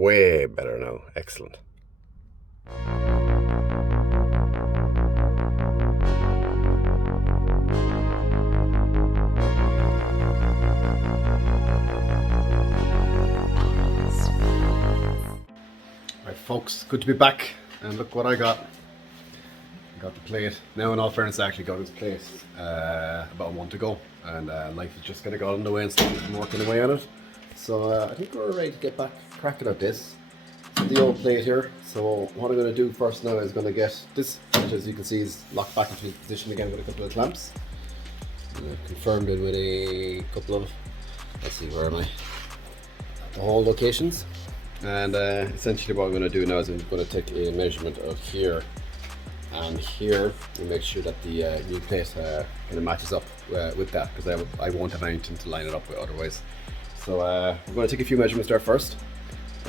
way better now. Excellent. Right folks, good to be back, and look what I got. I got the plate. Now in all fairness I actually got this plate about a month ago, and life is just kind of got in the way and stuff. I'm working away on it. So I think we're ready to get back cracking at this. It's the old plate here. So what I'm going to do first now is going to get this, which as you can see is locked back into position again with a couple of clamps. Confirmed it with a couple of, let's see, where am I? The hole locations. And essentially what I'm going to do now is I'm going to take a measurement of here and here and make sure that the new plate kind of matches up with that, because I won't have anything to line it up with otherwise. So we're going to take a few measurements there first,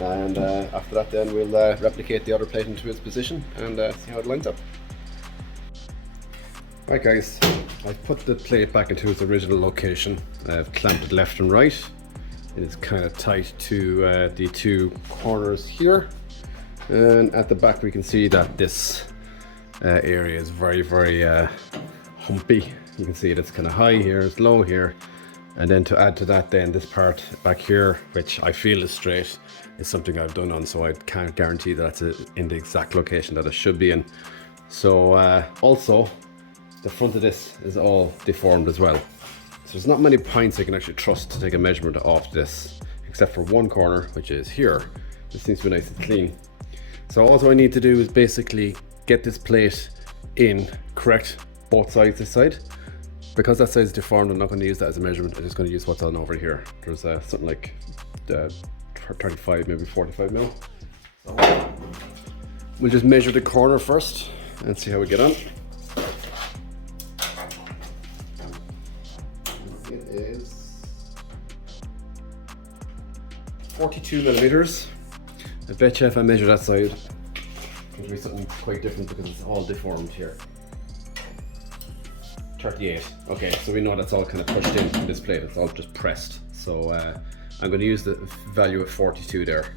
and after that then we'll replicate the other plate into its position and see how it lines up. Right guys, I've put the plate back into its original location. I've clamped it left and right. It is kind of tight to the two corners here, and at the back we can see that this area is very humpy. You can see it's kind of high here, it's low here, and then to add to that then this part back here, which I feel is straight, is something I've done on, so I can't guarantee that it's in the exact location that it should be in. So also the front of this is all deformed as well. So there's not many points I can actually trust to take a measurement off this, except for one corner, which is here. This seems to be nice and clean. So all I need to do is basically get this plate in correct both sides this side. Because that side is deformed, I'm not going to use that as a measurement. I'm just going to use what's on over here. There's something like 35, maybe 45 mil. So we'll just measure the corner first and see how we get on. It is 42 millimeters. I bet you if I measure that side, it'll be something quite different because it's all deformed here. 38. Okay, so we know that's all kind of pushed into this plate. It's all just pressed. So I'm going to use the value of 42 there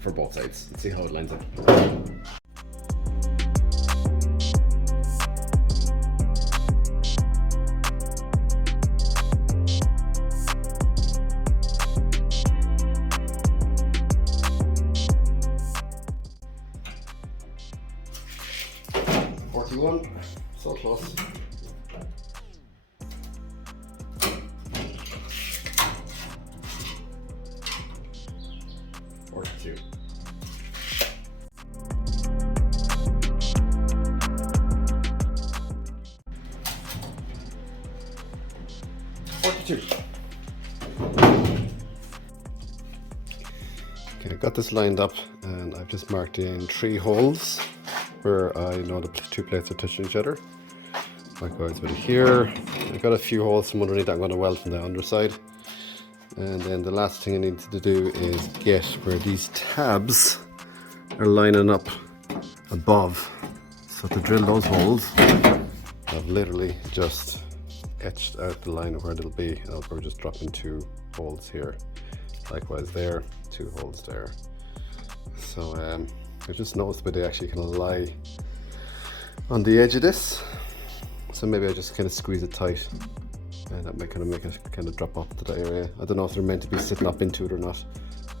for both sides and see how it lines up. So close. 42. 42. Okay, I've got this lined up and I've just marked in 3 holes where I know the two plates are touching each other. Likewise with here, I've got a few holes from underneath that I'm going to weld from the underside. And then the last thing I need to do is get where these tabs are lining up above. So to drill those holes, I've literally just etched out the line of where it'll be. I'll probably just drop in 2 holes here. Likewise there, 2 holes there. So I just noticed where they actually kind of lie on the edge of this. So maybe I just kind of squeeze it tight, and that might kind of make it kind of drop off to that area. I don't know if they're meant to be sitting up into it or not,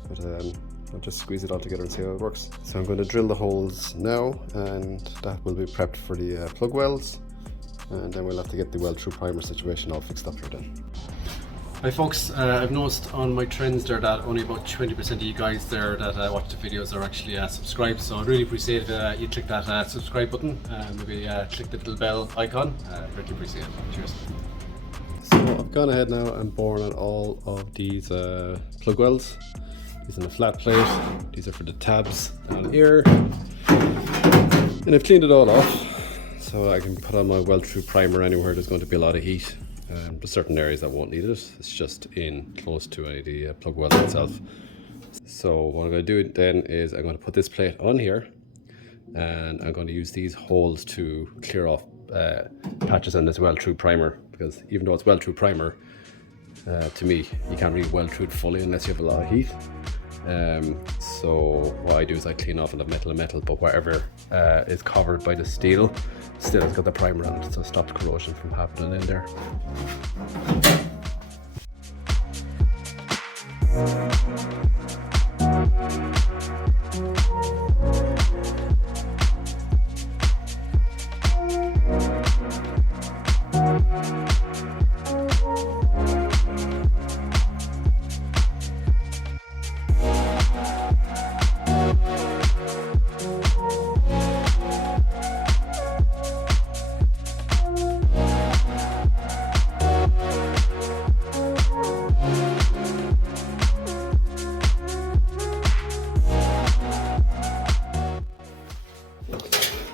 but I'll just squeeze it all together and see how it works. So I'm going to drill the holes now, and that will be prepped for the plug welds, and then we'll have to get the weld through primer situation all fixed up here then. Hi folks, I've noticed on my trends there that only about 20% of you guys there that watch the videos are actually subscribed, so I'd really appreciate if you click that subscribe button and maybe click the little bell icon. Really appreciate it. Cheers. So I've gone ahead now and borne on all of these plug welds. These are the flat plate, these are for the tabs down here, and I've cleaned it all off so I can put on my weld through primer anywhere there's going to be a lot of heat. There's certain areas that won't need it. It's just in close to the plug weld itself. So what I'm going to do then is I'm going to put this plate on here, and I'm going to use these holes to clear off patches on this weld through primer, because even though it's weld through primer, to me you can't really weld through it fully unless you have a lot of heat. So what I do is I clean off the metal, but whatever is covered by the steel still has got the primer on it, so it stops corrosion from happening in there.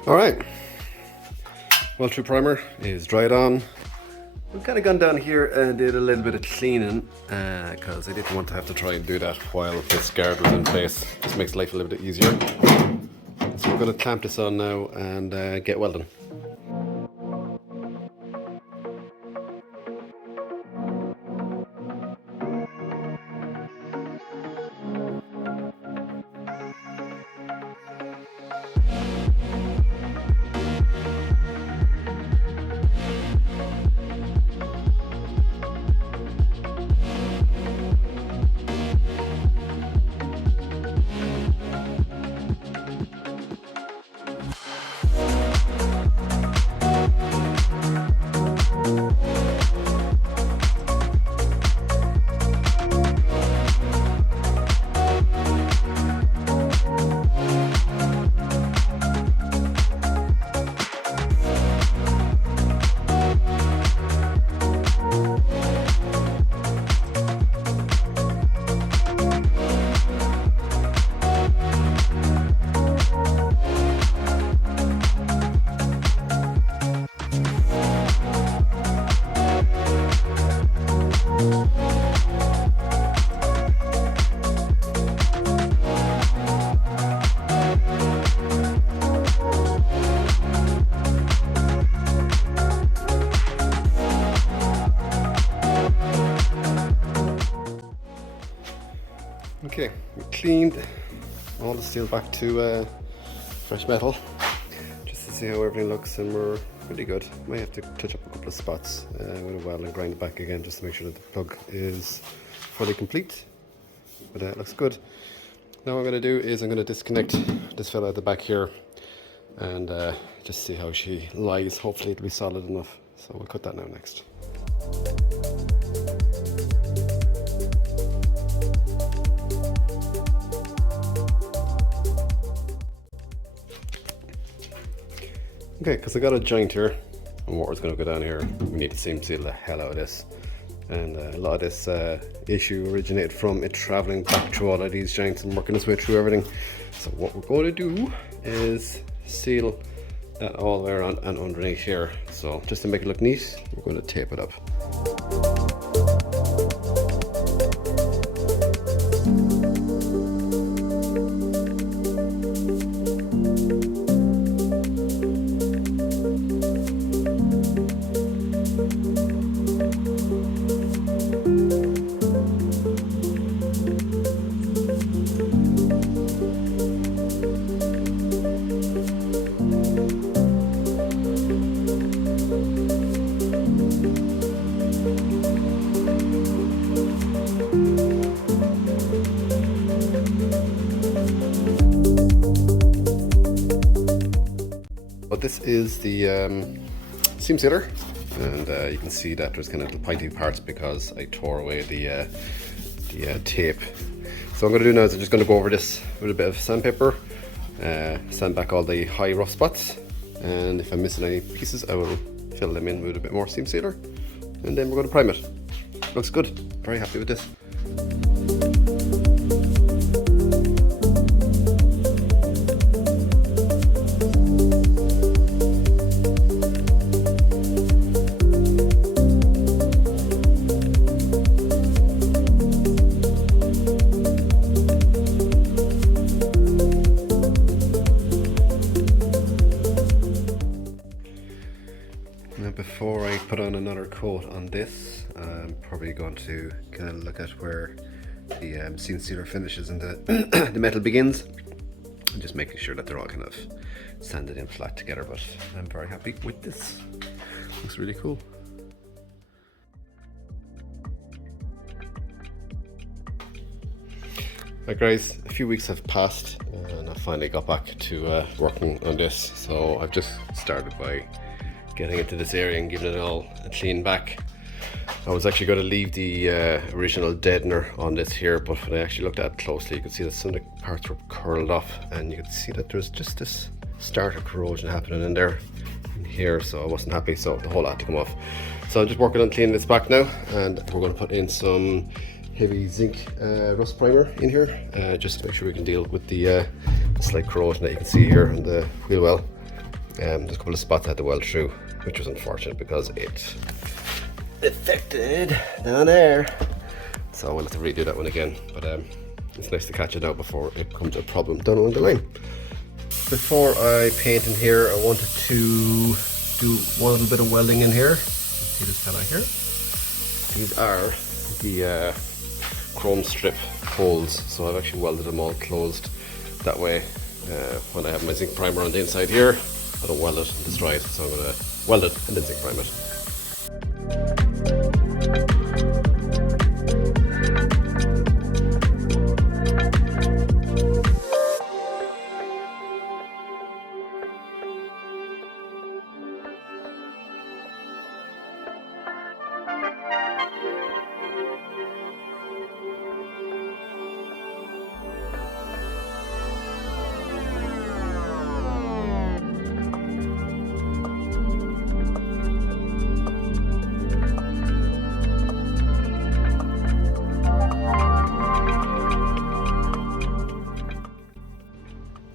Alright, weld through primer is dried on. We've kind of gone down here and did a little bit of cleaning because I didn't want to have to try and do that while this guard was in place. Just makes life a little bit easier. So we're going to clamp this on now and get welding. Okay, we cleaned all the steel back to fresh metal just to see how everything looks, and we're pretty good. Might have to touch up a couple of spots with a weld and grind it back again just to make sure that the plug is fully complete, but it looks good. Now what I'm going to do is I'm going to disconnect this fella at the back here and just see how she lies. Hopefully it'll be solid enough, so we'll cut that now next. Okay, because I got a joint here and water's going to go down here, we need to seam seal the hell out of this. And a lot of this issue originated from it traveling back through all of these joints and working its way through everything. So what we're going to do is seal that all the way around and underneath here. So just to make it look neat, we're going to tape it up. But this is the seam sealer, and you can see that there's kind of little pointy parts because I tore away the tape. So what I'm going to do now is I'm just going to go over this with a bit of sandpaper, sand back all the high rough spots, and if I'm missing any pieces I will fill them in with a bit more seam sealer, and then we're going to prime it. Looks good, very happy with this. Now before I put on another coat on this, I'm probably going to kind of look at where the seam sealer finishes and the, the metal begins. And just making sure that they're all kind of sanded in flat together, but I'm very happy with this. Looks really cool. Right guys, a few weeks have passed and I finally got back to working on this. So I've just started by getting into this area and giving it all a clean back. I was actually going to leave the original deadener on this here, but when I actually looked at it closely, you could see that some of the parts were curled off, and you could see that there's just this start of corrosion happening in there, in here, so I wasn't happy, so the whole lot had to come off. So I'm just working on cleaning this back now, and we're going to put in some heavy zinc rust primer in here, just to make sure we can deal with the slight corrosion that you can see here on the wheel well. There's a couple of spots I had to weld through, which was unfortunate because it affected down there, so we'll have to redo that one again, but it's nice to catch it out before it becomes a problem down along the line. Before I paint in here, I wanted to do one little bit of welding in here. You see this fella here? These are the chrome strip holes, so I've actually welded them all closed. That way when I have my zinc primer on the inside here, I don't weld it and destroy it, so I'm going to weld it and then zinc prime it.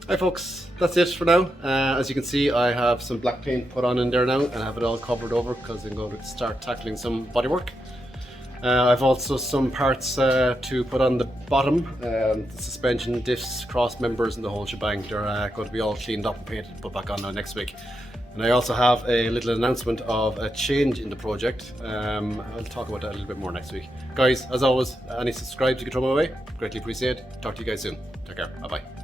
Hi folks, that's it for now. As you can see, I have some black paint put on in there now and I have it all covered over because I'm going to start tackling some bodywork. I've also some parts to put on the bottom, the suspension, diffs, cross members and the whole shebang. They're going to be all cleaned up and painted and put back on now next week. And I also have a little announcement of a change in the project. I'll talk about that a little bit more next week. Guys, as always, any subscribes you can throw my way, greatly appreciated. Talk to you guys soon. Take care, bye bye.